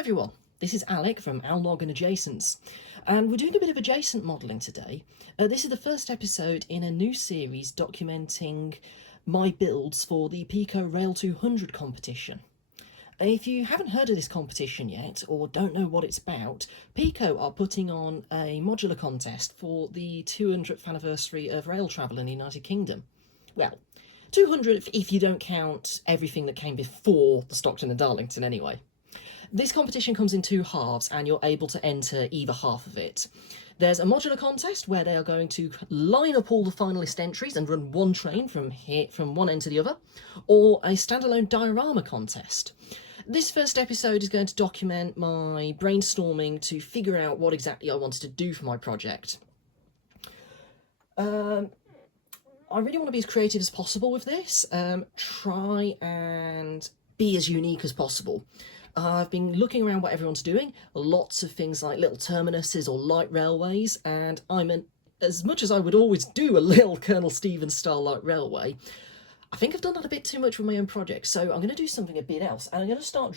everyone, this is Alec from Alnog and Adjacents, and we're doing a bit of adjacent modelling today. This is the first episode in a new series documenting my builds for the Peco Rail-200 competition. If you haven't heard of this competition yet, or don't know what it's about, Peco are putting on a modular contest for the 200th anniversary of rail travel in the United Kingdom. Well, 200 if you don't count everything that came before the Stockton and Darlington anyway. This competition comes in two halves and you're able to enter either half of it. There's a modular contest where they are going to line up all the finalist entries and run one train from one end to the other, or a standalone diorama contest. This first episode is going to document my brainstorming to figure out what exactly I wanted to do for my project. I really want to be as creative as possible with this, try and be as unique as possible. I've been looking around what everyone's doing, lots of things like little terminuses or light railways, and as much as I would always do a little Colonel Stevens style light railway, I think I've done that a bit too much with my own project, so I'm going to do something a bit else, and I'm going to start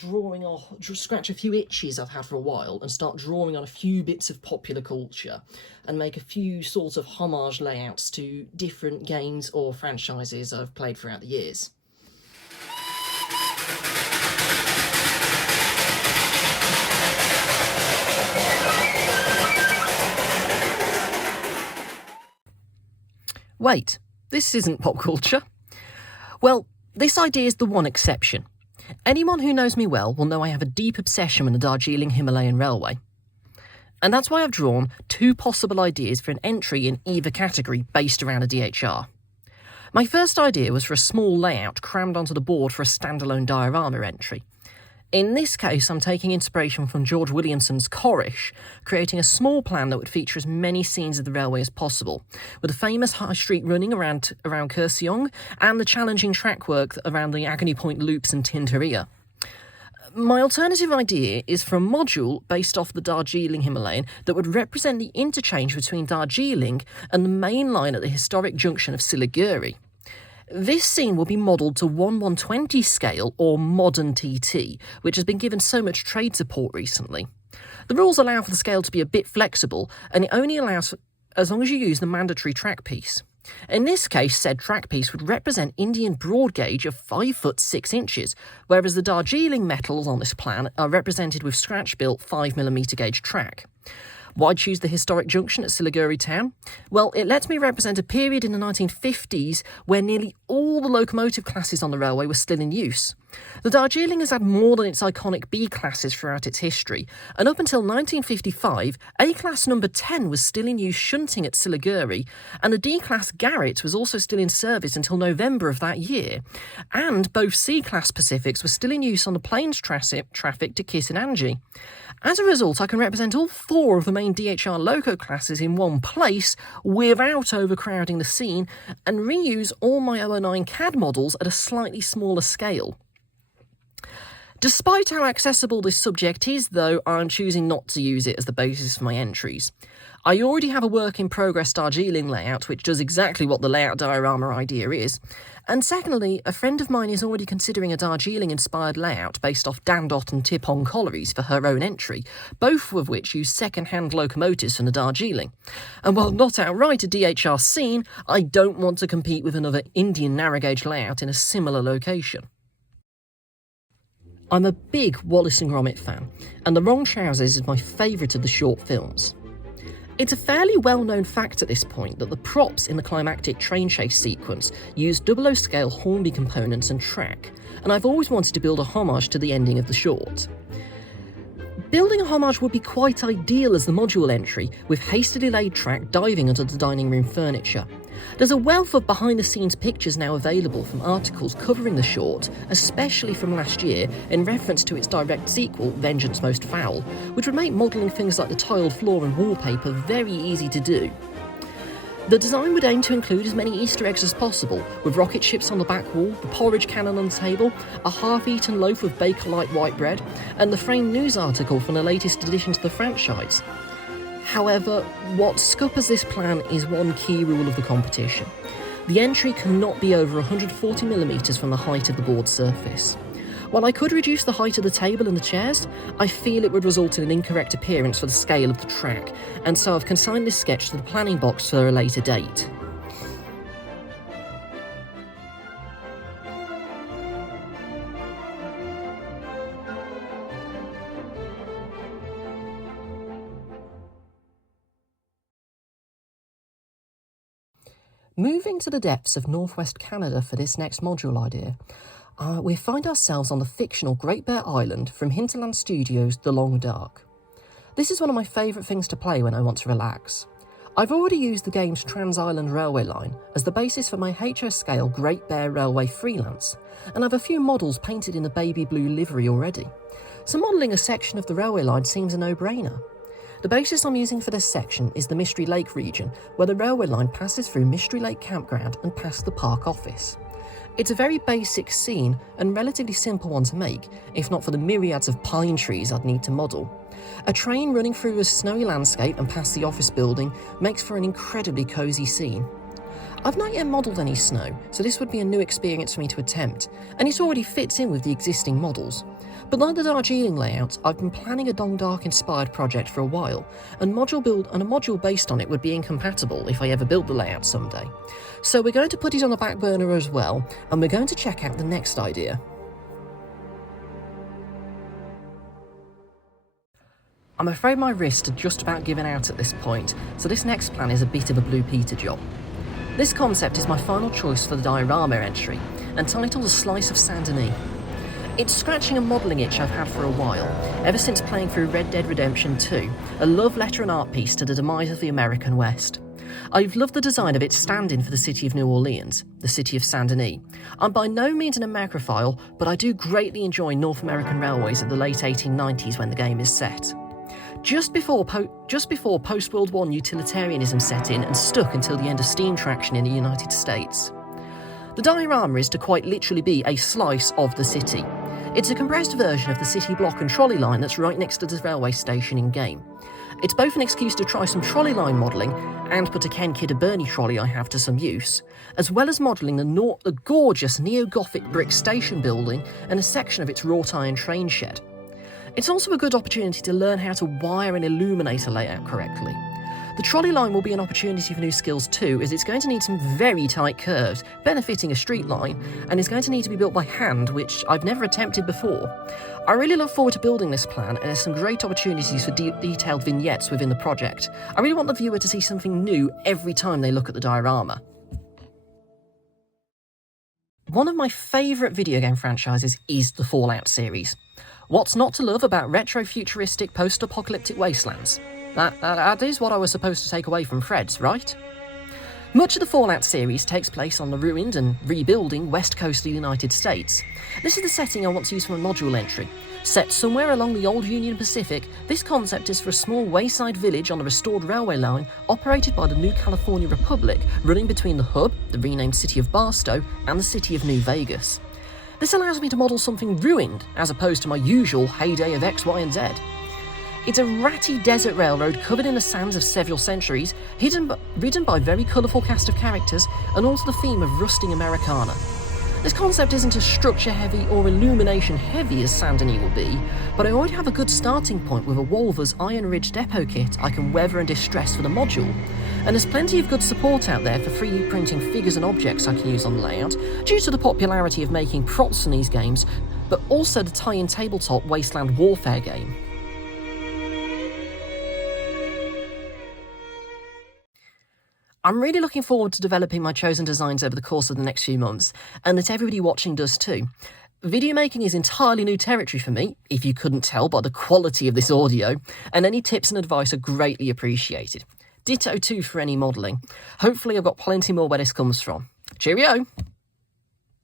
scratch a few itches I've had for a while, and start drawing on a few bits of popular culture, and make a few sorts of homage layouts to different games or franchises I've played throughout the years. Wait, this isn't pop culture. Well, this idea is the one exception. Anyone who knows me well will know I have a deep obsession with the Darjeeling Himalayan Railway. And that's why I've drawn two possible ideas for an entry in either category based around a DHR. My first idea was for a small layout crammed onto the board for a standalone diorama entry. In this case, I'm taking inspiration from George Williamson's Corish, creating a small plan that would feature as many scenes of the railway as possible, with the famous high street running around Kurseong and the challenging track work around the Agony Point loops and Tintoria. My alternative idea is for a module based off the Darjeeling Himalayan that would represent the interchange between Darjeeling and the main line at the historic junction of Siliguri. This scene will be modelled to 1/120 scale, or modern TT, which has been given so much trade support recently. The rules allow for the scale to be a bit flexible, and it only allows as long as you use the mandatory track piece. In this case, said track piece would represent Indian broad gauge of 5 foot 6 inches, whereas the Darjeeling metals on this plan are represented with scratch-built 5mm gauge track. Why choose the historic junction at Siliguri town? Well, it lets me represent a period in the 1950s where nearly all the locomotive classes on the railway were still in use. The Darjeeling has had more than its iconic B classes throughout its history, and up until 1955, A-class number 10 was still in use shunting at Siliguri, and the D-class Garrett was also still in service until November of that year, and both C-class Pacifics were still in use on the plains traffic to Kissenanji. As a result, I can represent all 4 of the main DHR loco classes in one place without overcrowding the scene, and reuse all my 009 CAD models at a slightly smaller scale. Despite how accessible this subject is, though, I'm choosing not to use it as the basis for my entries. I already have a work-in-progress Darjeeling layout which does exactly what the layout diorama idea is, and secondly, a friend of mine is already considering a Darjeeling-inspired layout based off Dandot and Tipong collieries for her own entry, both of which use second-hand locomotives from the Darjeeling. And while not outright a DHR scene, I don't want to compete with another Indian narrow-gauge layout in a similar location. I'm a big Wallace and Gromit fan, and The Wrong Trousers is my favourite of the short films. It's a fairly well-known fact at this point that the props in the climactic train chase sequence use 00 scale Hornby components and track, and I've always wanted to build a homage to the ending of the short. Building a homage would be quite ideal as the module entry, with hastily laid track diving under the dining room furniture. There's a wealth of behind-the-scenes pictures now available from articles covering the short, especially from last year, in reference to its direct sequel, Vengeance Most Foul, which would make modelling things like the tiled floor and wallpaper very easy to do. The design would aim to include as many Easter eggs as possible, with rocket ships on the back wall, the porridge cannon on the table, a half-eaten loaf of Bakelite white bread, and the framed news article from the latest addition to the franchise. However, what scuppers this plan is one key rule of the competition. The entry cannot be over 140mm from the height of the board surface. While I could reduce the height of the table and the chairs, I feel it would result in an incorrect appearance for the scale of the track, and so I've consigned this sketch to the planning box for a later date. Moving to the depths of northwest Canada for this next module idea, we find ourselves on the fictional Great Bear Island from Hinterland Studios' The Long Dark. This is one of my favourite things to play when I want to relax. I've already used the game's Trans-Island Railway line as the basis for my HO-scale Great Bear Railway freelance, and I've a few models painted in the baby blue livery already, so modelling a section of the railway line seems a no-brainer. The basis I'm using for this section is the Mystery Lake region, where the railway line passes through Mystery Lake Campground and past the park office. It's a very basic scene and relatively simple one to make, if not for the myriads of pine trees I'd need to model. A train running through a snowy landscape and past the office building makes for an incredibly cosy scene. I've not yet modelled any snow, so this would be a new experience for me to attempt, and it already fits in with the existing models. But like the Darjeeling layout, I've been planning a Long Dark inspired project for a while, and a module based on it would be incompatible if I ever built the layout someday. So we're going to put it on the back burner as well, and we're going to check out the next idea. I'm afraid my wrists are just about given out at this point, so this next plan is a bit of a Blue Peter job. This concept is my final choice for the diorama entry, and titled A Slice of Saint-Denis. It's scratching a modelling itch I've had for a while, ever since playing through Red Dead Redemption 2, a love letter and art piece to the demise of the American West. I've loved the design of its stand-in for the city of New Orleans, the city of Saint-Denis. I'm by no means an Americophile, but I do greatly enjoy North American railways of the late 1890s when the game is set. Just before post-World War utilitarianism set in and stuck until the end of steam traction in the United States. The diorama is to quite literally be a slice of the city. It's a compressed version of the city block and trolley line that's right next to the railway station in-game. It's both an excuse to try some trolley line modelling and put a Ken Kidder Bernie trolley I have to some use, as well as modelling the gorgeous neo-Gothic brick station building and a section of its wrought iron train shed. It's also a good opportunity to learn how to wire and illuminate a layout correctly. The trolley line will be an opportunity for new skills too, as it's going to need some very tight curves, benefiting a street line, and is going to need to be built by hand, which I've never attempted before. I really look forward to building this plan, and there's some great opportunities for detailed vignettes within the project. I really want the viewer to see something new every time they look at the diorama. One of my favourite video game franchises is the Fallout series. What's not to love about retro-futuristic post-apocalyptic wastelands? That is what I was supposed to take away from Fred's, right? Much of the Fallout series takes place on the ruined and rebuilding west coast of the United States. This is the setting I want to use for my module entry. Set somewhere along the old Union Pacific, this concept is for a small wayside village on a restored railway line operated by the New California Republic, running between the hub, the renamed city of Barstow, and the city of New Vegas. This allows me to model something ruined, as opposed to my usual heyday of X, Y, and Z. It's a ratty desert railroad covered in the sands of several centuries, ridden by a very colourful cast of characters, and also the theme of rusting Americana. This concept isn't as structure-heavy or illumination-heavy as Saint-Denis will be, but I already have a good starting point with a Wolvers Iron Ridge depot kit I can weather and distress for the module, and there's plenty of good support out there for 3D printing figures and objects I can use on the layout, due to the popularity of making props in these games, but also the tie-in tabletop Wasteland Warfare game. I'm really looking forward to developing my chosen designs over the course of the next few months, and that everybody watching does too. Video making is entirely new territory for me, if you couldn't tell by the quality of this audio, and any tips and advice are greatly appreciated. Ditto too for any modelling. Hopefully I've got plenty more where this comes from. Cheerio!